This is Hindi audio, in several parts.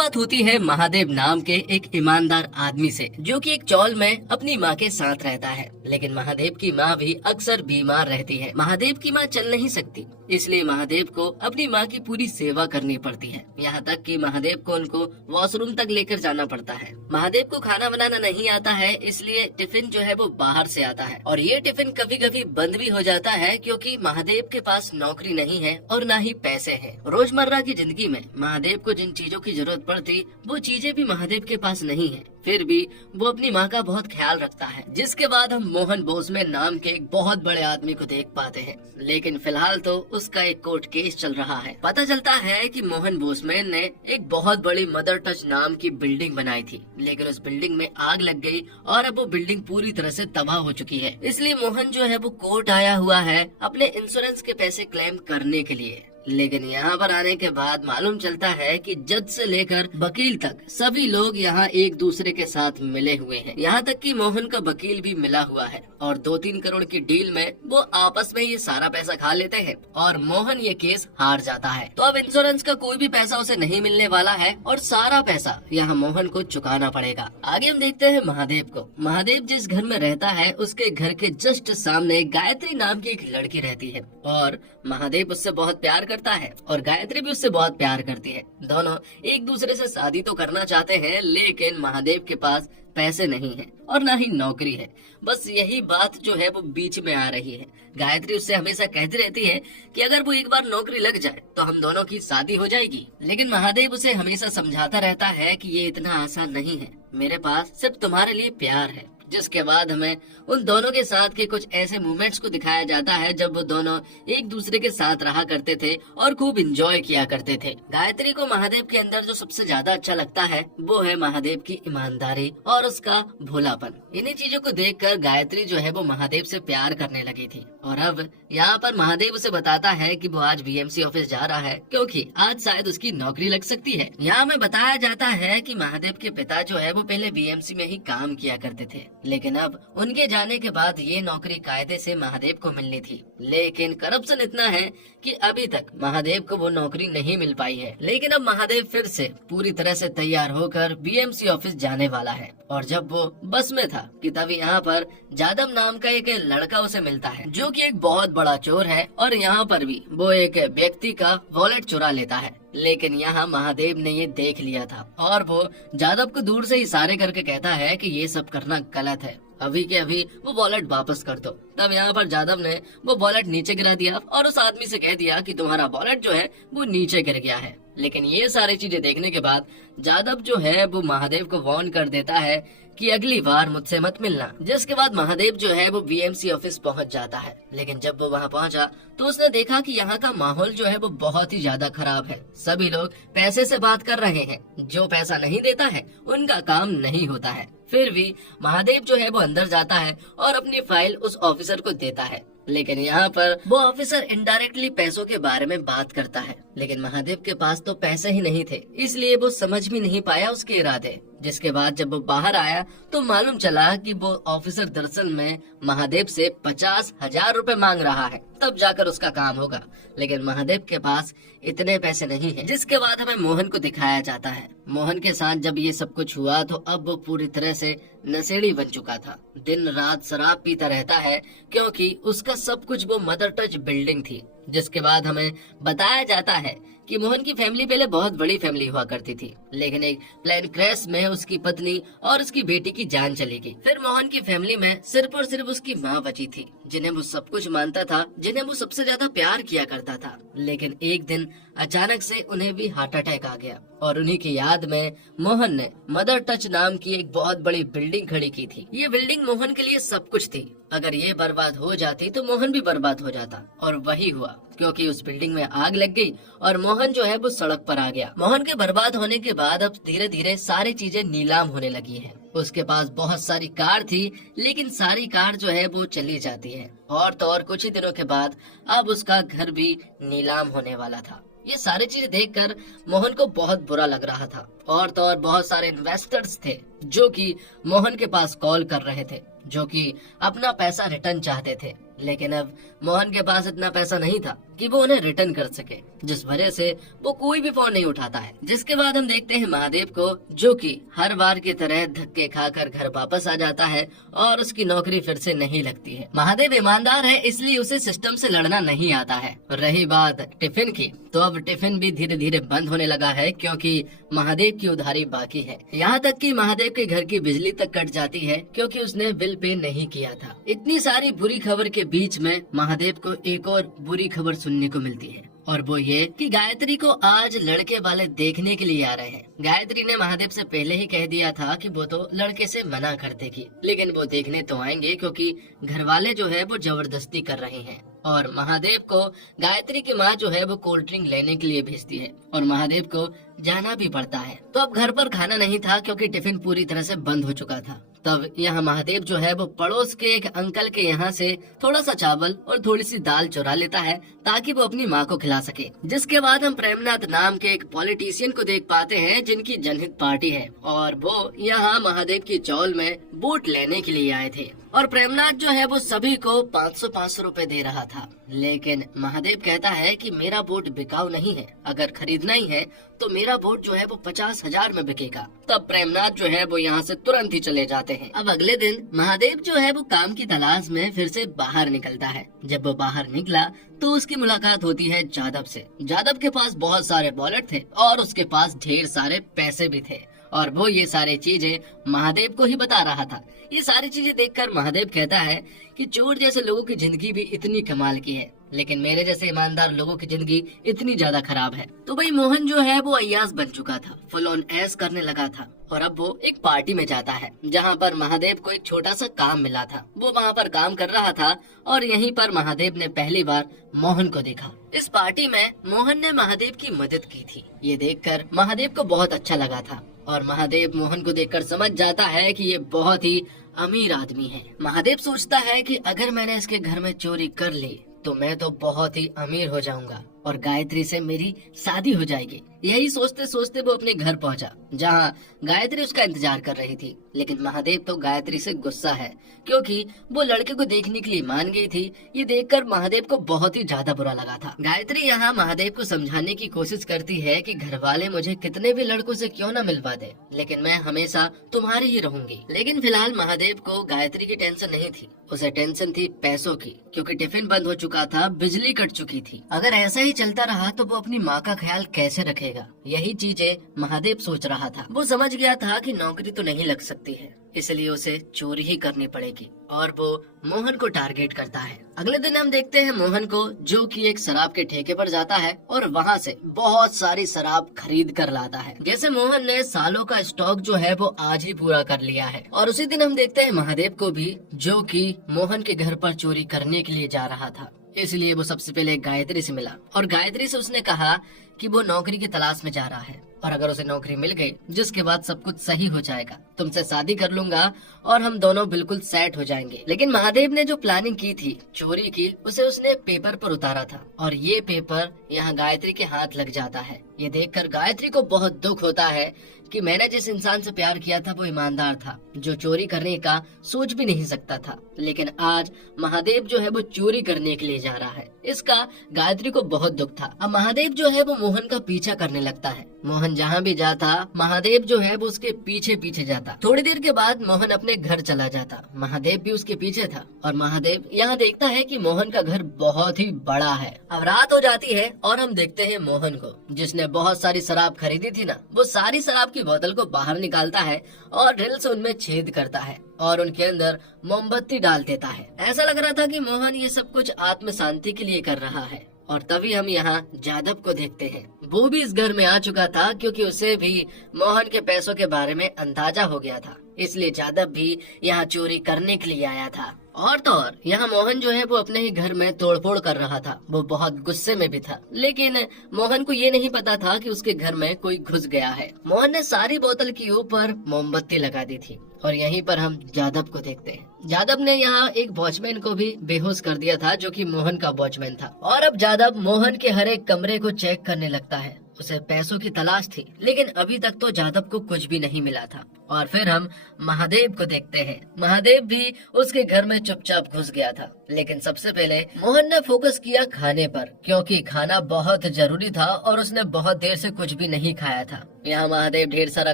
शुरुआत होती है महादेव नाम के एक ईमानदार आदमी से, जो कि एक चौल में अपनी माँ के साथ रहता है। लेकिन महादेव की माँ भी अक्सर बीमार रहती है। महादेव की माँ चल नहीं सकती, इसलिए महादेव को अपनी माँ की पूरी सेवा करनी पड़ती है। यहाँ तक कि महादेव को उनको वॉशरूम तक लेकर जाना पड़ता है। महादेव को खाना बनाना नहीं आता है, इसलिए टिफिन जो है वो बाहर से आता है, और ये टिफिन कभी कभी बंद भी हो जाता है, क्योंकि महादेव के पास नौकरी नहीं है और न ही पैसे हैं। रोजमर्रा की जिंदगी में महादेव को जिन चीजों की जरूरत पड़ती, वो चीजें भी महादेव के पास नहीं है। फिर भी वो अपनी माँ का बहुत ख्याल रखता है। जिसके बाद हम मोहन बोसमैन नाम के एक बहुत बड़े आदमी को देख पाते हैं। लेकिन फिलहाल तो उसका एक कोर्ट केस चल रहा है। पता चलता है कि मोहन बोसमैन ने एक बहुत बड़ी मदर टच नाम की बिल्डिंग बनाई थी, लेकिन उस बिल्डिंग में आग लग गई और अब वो बिल्डिंग पूरी तरह से तबाह हो चुकी है। इसलिए मोहन जो है वो कोर्ट आया हुआ है अपने इंश्योरेंस के पैसे क्लेम करने के लिए। लेकिन यहाँ पर आने के बाद मालूम चलता है कि जज से लेकर वकील तक सभी लोग यहाँ एक दूसरे के साथ मिले हुए हैं। यहाँ तक कि मोहन का वकील भी मिला हुआ है, और 2-3 करोड़ की डील में वो आपस में ये सारा पैसा खा लेते हैं और मोहन ये केस हार जाता है। तो अब इंश्योरेंस का कोई भी पैसा उसे नहीं मिलने वाला है और सारा पैसा यहाँ मोहन को चुकाना पड़ेगा। आगे हम देखते हैं महादेव को। महादेव जिस घर में रहता है उसके घर के जस्ट सामने गायत्री नाम की एक लड़की रहती है, और महादेव उससे बहुत प्यार करता है और गायत्री भी उससे बहुत प्यार करती है। दोनों एक दूसरे से शादी तो करना चाहते हैं, लेकिन महादेव के पास पैसे नहीं है और ना ही नौकरी है। बस यही बात जो है वो बीच में आ रही है। गायत्री उससे हमेशा कहती रहती है कि अगर वो एक बार नौकरी लग जाए तो हम दोनों की शादी हो जाएगी, लेकिन महादेव उसे हमेशा समझाता रहता है कि ये इतना आसान नहीं है, मेरे पास सिर्फ तुम्हारे लिए प्यार है। जिसके बाद हमें उन दोनों के साथ के कुछ ऐसे मोमेंट्स को दिखाया जाता है जब वो दोनों एक दूसरे के साथ रहा करते थे और खूब एंजॉय किया करते थे। गायत्री को महादेव के अंदर जो सबसे ज्यादा अच्छा लगता है वो है महादेव की ईमानदारी और उसका भोलापन। इन्हीं चीजों को देखकर गायत्री जो है वो महादेव से प्यार करने लगी थी, और अब यहाँ पर महादेव उसे बताता है कि वो आज बीएमसी ऑफिस जा रहा है क्योंकि आज शायद उसकी नौकरी लग सकती है। यहाँ हमें बताया जाता है कि महादेव के पिता जो है वो पहले बीएमसी में ही काम किया करते थे, लेकिन अब उनके जाने के बाद ये नौकरी कायदे से महादेव को मिलनी थी। लेकिन करप्शन इतना है कि अभी तक महादेव को वो नौकरी नहीं मिल पाई है। लेकिन अब महादेव फिर से पूरी तरह से तैयार होकर बीएमसी ऑफिस जाने वाला है, और जब वो बस में था कि तभी यहाँ पर जादव नाम का एक लड़का उसे मिलता है, जो कि एक बहुत बड़ा चोर है, और यहाँ पर भी वो एक व्यक्ति का वॉलेट चुरा लेता है। लेकिन यहाँ महादेव ने ये देख लिया था और वो जादव को दूर से इशारे करके कहता है कि ये सब करना गलत है, अभी के अभी वो वॉलेट वापस कर दो। तब यहाँ पर जादव ने वो वॉलेट नीचे गिरा दिया और उस आदमी से कह दिया कि तुम्हारा वॉलेट जो है वो नीचे गिर गया है। लेकिन ये सारी चीजें देखने के बाद जादव जो है वो महादेव को वार्न कर देता है कि अगली बार मुझसे मत मिलना। जिसके बाद महादेव जो है वो बीएमसी ऑफिस पहुंच जाता है। लेकिन जब वो वहां पहुंचा तो उसने देखा कि यहाँ का माहौल जो है वो बहुत ही ज्यादा खराब है। सभी लोग पैसे से बात कर रहे हैं, जो पैसा नहीं देता है उनका काम नहीं होता है। फिर भी महादेव जो है वो अंदर जाता है और अपनी फाइल उस ऑफिसर को देता है। लेकिन यहाँ पर वो ऑफिसर इनडायरेक्टली पैसों के बारे में बात करता है, लेकिन महादेव के पास तो पैसे ही नहीं थे, इसलिए वो समझ भी नहीं पाया उसके इरादे। जिसके बाद जब वो बाहर आया तो मालूम चला कि वो ऑफिसर दरअसल में महादेव से 50,000 रुपए मांग रहा है, तब जाकर उसका काम होगा। लेकिन महादेव के पास इतने पैसे नहीं है। जिसके बाद हमें मोहन को दिखाया जाता है। मोहन के साथ जब ये सब कुछ हुआ तो अब वो पूरी तरह से नशेड़ी बन चुका था। दिन रात शराब पीता रहता है क्योंकि उसका सब कुछ वो मदर टच बिल्डिंग थी। जिसके बाद हमें बताया जाता है कि मोहन की फैमिली पहले बहुत बड़ी फैमिली हुआ करती थी, लेकिन एक प्लेन क्रैश में उसकी पत्नी और उसकी बेटी की जान चली गई। फिर मोहन की फैमिली में सिर्फ और सिर्फ उसकी माँ बची थी, जिन्हें वो सब कुछ मानता था, जिन्हें वो सबसे ज्यादा प्यार किया करता था। लेकिन एक दिन अचानक से उन्हें भी हार्ट अटैक आ गया, और उन्हीं की याद में मोहन ने मदर टच नाम की एक बहुत बड़ी बिल्डिंग खड़ी की थी। ये बिल्डिंग मोहन के लिए सब कुछ थी। अगर ये बर्बाद हो जाती तो मोहन भी बर्बाद हो जाता, और वही हुआ क्योंकि उस बिल्डिंग में आग लग गई और मोहन जो है वो सड़क पर आ गया। मोहन के बर्बाद होने के बाद अब धीरे धीरे सारी चीजें नीलाम होने लगी हैं। उसके पास बहुत सारी कार थी, लेकिन सारी कार जो है वो चली जाती है, और तो और कुछ ही दिनों के बाद अब उसका घर भी नीलाम होने वाला था। ये सारी चीजें देखकर मोहन को बहुत बुरा लग रहा था, और तो और बहुत सारे इन्वेस्टर्स थे जो कि मोहन के पास कॉल कर रहे थे, जो कि अपना पैसा रिटर्न चाहते थे। लेकिन अब मोहन के पास इतना पैसा नहीं था कि वो उन्हें रिटर्न कर सके, जिस वजह से वो कोई भी फोन नहीं उठाता है। जिसके बाद हम देखते हैं महादेव को, जो कि हर बार की तरह धक्के खाकर घर वापस आ जाता है और उसकी नौकरी फिर से नहीं लगती है। महादेव ईमानदार है, इसलिए उसे सिस्टम से लड़ना नहीं आता है। रही बात टिफिन की, तो अब टिफिन भी धीरे धीरे बंद होने लगा है, क्योंकि महादेव की उधारी बाकी है। यहाँ तक कि महादेव के घर की बिजली तक कट जाती है, क्योंकि उसने बिल पे नहीं किया था। इतनी सारी बुरी खबर के बीच में महादेव को एक और बुरी खबर सुनने को मिलती है, और वो ये कि गायत्री को आज लड़के वाले देखने के लिए आ रहे हैं। गायत्री ने महादेव से पहले ही कह दिया था कि वो तो लड़के से मना कर देगी, लेकिन वो देखने तो आएंगे, क्योंकि घर वाले जो है वो जबरदस्ती कर रहे हैं। और महादेव को गायत्री की माँ जो है वो कोल्ड ड्रिंक लेने के लिए भेजती है, और महादेव को जाना भी पड़ता है। तो अब घर पर खाना नहीं था, क्योंकि टिफिन पूरी तरह से बंद हो चुका था। तब यहाँ महादेव जो है वो पड़ोस के एक अंकल के यहाँ से थोड़ा सा चावल और थोड़ी सी दाल चुरा लेता है, ताकि वो अपनी माँ को खिला सके। जिसके बाद हम प्रेमनाथ नाम के एक पॉलिटिशियन को देख पाते हैं, जिनकी जनहित पार्टी है, और वो यहाँ महादेव की चौल में वोट लेने के लिए आए थे। और प्रेमनाथ जो है वो सभी को 500-500 रुपए दे रहा था, लेकिन महादेव कहता है कि मेरा वोट बिकाऊ नहीं है, अगर खरीदना ही है तो मेरा वोट जो है वो 50,000 में बिकेगा। तब प्रेमनाथ जो है वो यहाँ से तुरंत ही चले जाते हैं। अब अगले दिन महादेव जो है वो काम की तलाश में फिर से बाहर निकलता है। जब वो बाहर निकला तो उसकी मुलाकात होती है जादव से। जादव के पास बहुत सारे वॉलेट थे और उसके पास ढेर सारे पैसे भी थे, और वो ये सारी चीजें महादेव को ही बता रहा था। ये सारी चीजें देखकर महादेव कहता है कि चोर जैसे लोगों की जिंदगी भी इतनी कमाल की है, लेकिन मेरे जैसे ईमानदार लोगों की जिंदगी इतनी ज्यादा खराब है। तो भाई मोहन जो है वो अय्याज बन चुका था, फुल ऑन ऐश करने लगा था, और अब वो एक पार्टी में जाता है, जहाँ पर महादेव को एक छोटा सा काम मिला था। वो वहाँ पर काम कर रहा था, और यहीं पर महादेव ने पहली बार मोहन को देखा। इस पार्टी में मोहन ने महादेव की मदद की थी। ये देखकर महादेव को बहुत अच्छा लगा था, और महादेव मोहन को देखकर समझ जाता है कि ये बहुत ही अमीर आदमी है। महादेव सोचता है कि अगर मैंने इसके घर में चोरी कर ली तो मैं तो बहुत ही अमीर हो जाऊंगा, और गायत्री से मेरी शादी हो जाएगी। यही सोचते सोचते वो अपने घर पहुंचा, जहां गायत्री उसका इंतजार कर रही थी। लेकिन महादेव तो गायत्री से गुस्सा है, क्योंकि वो लड़के को देखने के लिए मान गई थी। ये देखकर महादेव को बहुत ही ज्यादा बुरा लगा था। गायत्री यहाँ महादेव को समझाने की कोशिश करती है कि घर वाले मुझे कितने भी लड़कों से क्यों न मिलवा दे, लेकिन मैं हमेशा तुम्हारी ही रहूंगी। लेकिन फिलहाल महादेव को गायत्री की टेंशन नहीं थी, उसे टेंशन थी पैसों की, क्योंकि टिफिन बंद हो चुका था, बिजली कट चुकी थी। अगर ऐसा ही चलता रहा तो वो अपनी माँ का ख्याल कैसे रखेगा, यही चीजें महादेव सोच रहा था। वो समझ गया था कि नौकरी तो नहीं लग सकती है, इसलिए उसे चोरी ही करनी पड़ेगी, और वो मोहन को टारगेट करता है। अगले दिन हम देखते हैं मोहन को, जो कि एक शराब के ठेके पर जाता है और वहाँ से बहुत सारी शराब खरीद कर लाता है। जैसे मोहन ने सालों का स्टॉक जो है वो आज ही पूरा कर लिया है। और उसी दिन हम देखते हैं महादेव को भी, जो कि मोहन के घर पर चोरी करने के लिए जा रहा था। इसलिए वो सबसे पहले गायत्री से मिला, और गायत्री से उसने कहा कि वो नौकरी की तलाश में जा रहा है, और अगर उसे नौकरी मिल गई जिसके बाद सब कुछ सही हो जाएगा, तुमसे शादी कर लूंगा और हम दोनों बिल्कुल सेट हो जाएंगे। लेकिन महादेव ने जो प्लानिंग की थी चोरी की, उसे उसने पेपर पर उतारा था, और ये पेपर यहाँ गायत्री के हाथ लग जाता है। ये देखकर गायत्री को बहुत दुख होता है कि मैंने जिस इंसान से प्यार किया था वो ईमानदार था, जो चोरी करने का सोच भी नहीं सकता था, लेकिन आज महादेव जो है वो चोरी करने के लिए जा रहा है। इसका गायत्री को बहुत दुख था। अब महादेव जो है वो मोहन का पीछा करने लगता है। मोहन जहाँ भी जाता महादेव जो है वो उसके पीछे पीछे जाता। थोड़ी देर के बाद मोहन अपने घर चला जाता, महादेव भी उसके पीछे था, और महादेव यहाँ देखता है कि मोहन का घर बहुत ही बड़ा है। अब रात हो जाती है और हम देखते हैं मोहन को, जिसने बहुत सारी शराब खरीदी थी ना, वो सारी शराब की बोतल को बाहर निकालता है और ड्रिल से उनमें छेद करता है और उनके अंदर मोमबत्ती डाल देता है। ऐसा लग रहा था कि मोहन ये सब कुछ आत्म शांति के लिए कर रहा है। और तभी हम यहाँ जादव को देखते हैं। वो भी इस घर में आ चुका था, क्योंकि उसे भी मोहन के पैसों के बारे में अंदाजा हो गया था, इसलिए जादव भी यहाँ चोरी करने के लिए आया था। और तो और यहाँ मोहन जो है वो अपने ही घर में तोड़फोड़ कर रहा था। वो बहुत गुस्से में भी था, लेकिन मोहन को ये नहीं पता था कि उसके घर में कोई घुस गया है। मोहन ने सारी बोतल के ऊपर मोमबत्ती लगा दी थी, और यहीं पर हम जादव को देखते हैं। जादव ने यहाँ एक वॉचमैन को भी बेहोश कर दिया था, जो कि मोहन का वॉचमैन था। और अब जादव मोहन के हर एक कमरे को चेक करने लगता है। उसे पैसों की तलाश थी, लेकिन अभी तक तो जादव को कुछ भी नहीं मिला था। और फिर हम महादेव को देखते हैं। महादेव भी उसके घर में चुपचाप घुस गया था, लेकिन सबसे पहले मोहन ने फोकस किया खाने पर, क्योंकि खाना बहुत जरूरी था और उसने बहुत देर से कुछ भी नहीं खाया था। यहाँ महादेव ढेर सारा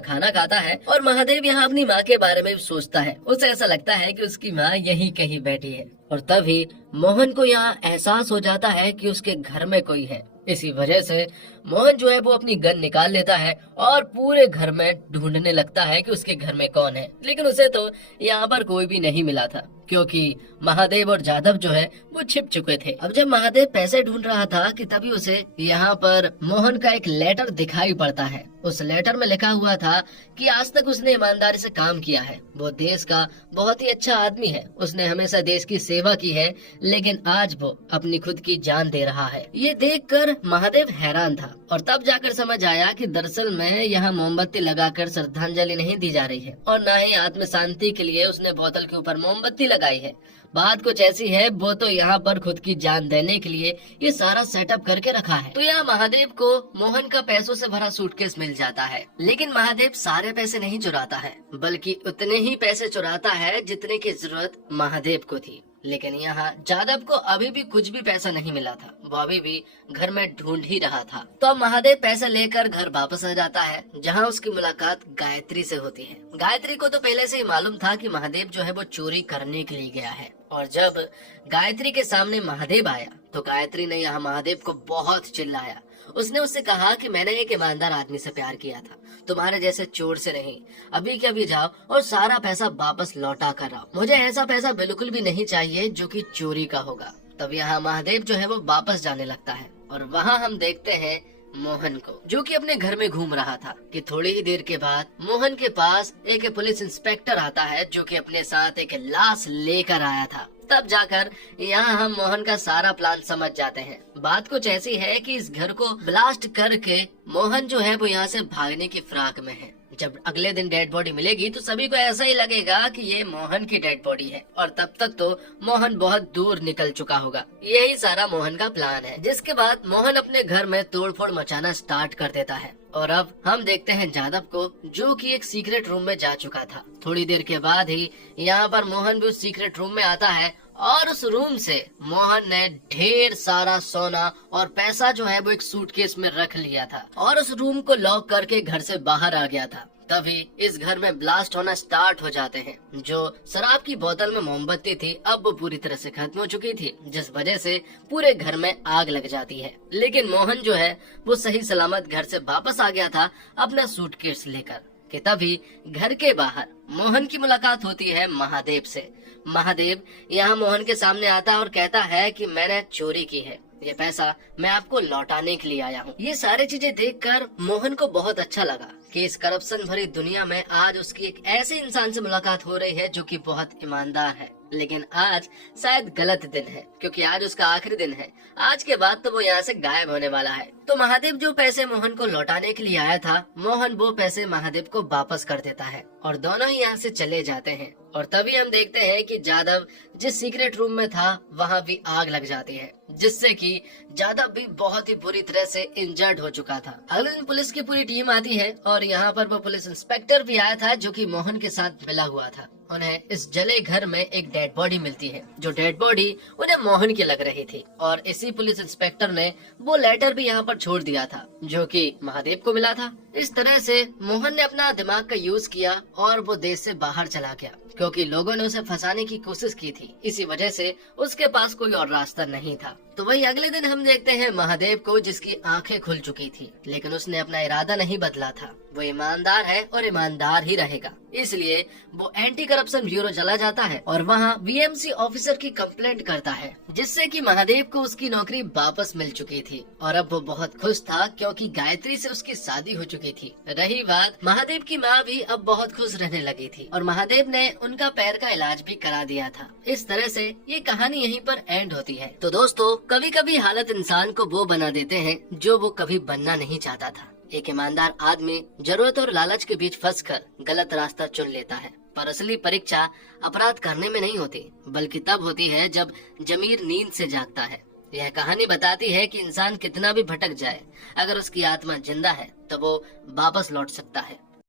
खाना खाता है और महादेव यहाँ अपनी माँ के बारे में सोचता है। उसे ऐसा लगता है कि उसकी माँ यहीं कहीं बैठी है, और तभी मोहन को यहाँ एहसास हो जाता है कि उसके घर में कोई है। इसी वजह से मोहन जो है वो अपनी गन निकाल लेता है और पूरे घर में ढूंढने लगता है कि उसके घर में कौन है। लेकिन उसे तो यहाँ पर कोई भी नहीं मिला था, क्योंकि महादेव और जादव जो है वो छिप चुके थे। अब जब महादेव पैसे ढूंढ रहा था कि तभी उसे यहाँ पर मोहन का एक लेटर दिखाई पड़ता है। उस लेटर में लिखा हुआ था कि आज तक उसने ईमानदारी से काम किया है, वो देश का बहुत ही अच्छा आदमी है, उसने हमेशा देश की सेवा की है, लेकिन आज वो अपनी खुद की जान दे रहा है। ये देखकर महादेव हैरान था और तब जाकर समझ आया कि दरअसल में यहाँ मोमबत्ती लगाकर श्रद्धांजलि नहीं दी जा रही है और न ही आत्म शांति के लिए उसने बोतल के ऊपर मोमबत्ती लगाई है। बात कुछ ऐसी है, वो तो यहाँ पर खुद की जान देने के लिए ये सारा सेटअप करके रखा है। तो यहाँ महादेव को मोहन का पैसों से भरा सूटकेस मिल जाता है, लेकिन महादेव सारे पैसे नहीं चुराता है, बल्कि उतने ही पैसे चुराता है जितने की जरूरत महादेव को थी। लेकिन यहाँ जादव को अभी भी कुछ भी पैसा नहीं मिला था, वो अभी भी घर में ढूंढ ही रहा था। तो अब महादेव पैसे लेकर घर वापस आ जाता है, जहाँ उसकी मुलाकात गायत्री से होती है। गायत्री को तो पहले से ही मालूम था कि महादेव जो है वो चोरी करने के लिए गया है, और जब गायत्री के सामने महादेव आया तो गायत्री ने यहाँ महादेव को बहुत चिल्लाया। उसने उससे कहा कि मैंने एक ईमानदार आदमी से प्यार किया था, तुम्हारे जैसे चोर से नहीं। अभी के अभी जाओ और सारा पैसा वापस लौटा कर आओ, मुझे ऐसा पैसा बिल्कुल भी नहीं चाहिए जो कि चोरी का होगा। तब यहाँ महादेव जो है वो वापस जाने लगता है, और वहाँ हम देखते हैं मोहन को, जो कि अपने घर में घूम रहा था, कि थोड़ी ही देर के बाद मोहन के पास एक पुलिस इंस्पेक्टर आता है, जो कि अपने साथ एक लाश लेकर आया था। तब जाकर यहाँ हम मोहन का सारा प्लान समझ जाते हैं। बात कुछ ऐसी है कि इस घर को ब्लास्ट करके मोहन जो है वो यहाँ से भागने की फिराक में है। जब अगले दिन डेड बॉडी मिलेगी तो सभी को ऐसा ही लगेगा कि ये मोहन की डेड बॉडी है, और तब तक तो मोहन बहुत दूर निकल चुका होगा। यही सारा मोहन का प्लान है, जिसके बाद मोहन अपने घर में तोड़फोड़ मचाना स्टार्ट कर देता है। और अब हम देखते हैं जादव को, जो कि एक सीक्रेट रूम में जा चुका था। थोड़ी देर के बाद ही यहाँ पर मोहन भी उस सीक्रेट रूम में आता है, और उस रूम से मोहन ने ढेर सारा सोना और पैसा जो है वो एक सूटकेस में रख लिया था, और उस रूम को लॉक करके घर से बाहर आ गया था। तभी इस घर में ब्लास्ट होना स्टार्ट हो जाते हैं। जो शराब की बोतल में मोमबत्ती थी अब वो पूरी तरह से खत्म हो चुकी थी, जिस वजह से पूरे घर में आग लग जाती है। लेकिन मोहन जो है वो सही सलामत घर से वापस आ गया था अपना सूटकेस लेकर। कि तभी घर के बाहर मोहन की मुलाकात होती है महादेव से। महादेव यहाँ मोहन के सामने आता है और कहता है कि मैंने चोरी की है, ये पैसा मैं आपको लौटाने के लिए आया हूँ। ये सारी चीजें देखकर मोहन को बहुत अच्छा लगा कि इस करप्शन भरी दुनिया में आज उसकी एक ऐसे इंसान से मुलाकात हो रही है जो कि बहुत ईमानदार है। लेकिन आज शायद गलत दिन है, क्योंकि आज उसका आखिरी दिन है। आज के बाद तो वो यहाँ से गायब होने वाला है। तो महादेव जो पैसे मोहन को लौटाने के लिए आया था, मोहन वो पैसे महादेव को वापस कर देता है और दोनों ही यहाँ से चले जाते हैं। और तभी हम देखते हैं कि जादव जिस सीक्रेट रूम में था वहाँ भी आग लग जाती है, जिससे कि जादव भी बहुत ही बुरी तरह से इंजर्ड हो चुका था। अगले दिन पुलिस की पूरी टीम आती है और यहाँ पर वो पुलिस इंस्पेक्टर भी आया था, जो कि मोहन के साथ मिला हुआ था। उन्हें इस जले घर में एक डेड बॉडी मिलती है, जो डेड बॉडी उन्हें मोहन की लग रही थी। और इसी पुलिस इंस्पेक्टर ने वो लेटर भी यहाँ पर छोड़ दिया था, जो कि महादेव को मिला था। इस तरह से मोहन ने अपना दिमाग का यूज किया और वो देश से बाहर चला गया, क्योंकि लोगों ने उसे फंसाने की कोशिश की थी। इसी वजह से उसके पास कोई और रास्ता नहीं था। तो वही अगले दिन हम देखते हैं महादेव को, जिसकी आंखें खुल चुकी थी, लेकिन उसने अपना इरादा नहीं बदला था। वो ईमानदार है और ईमानदार ही रहेगा। इसलिए वो एंटी करप्शन ब्यूरो चला जाता है और वहाँ वीएमसी ऑफिसर की कंप्लेंट करता है, जिससे कि महादेव को उसकी नौकरी वापस मिल चुकी थी। और अब वो बहुत खुश था, क्योंकि गायत्री से उसकी शादी हो चुकी थी। रही बात, महादेव की माँ भी अब बहुत खुश रहने लगी थी और महादेव ने उनका पैर का इलाज भी करा दिया था। इस तरह से ये कहानी यहीं पर एंड होती है। तो दोस्तों, कभी कभी हालत इंसान को वो बना देते हैं जो वो कभी बनना नहीं चाहता था। एक ईमानदार आदमी जरूरत और लालच के बीच फंसकर गलत रास्ता चुन लेता है। पर असली परीक्षा अपराध करने में नहीं होती, बल्कि तब होती है जब जमीर नींद से जागता है। यह कहानी बताती है कि इंसान कितना भी भटक जाए, अगर उसकी आत्मा जिंदा है तो वो वापस लौट सकता है।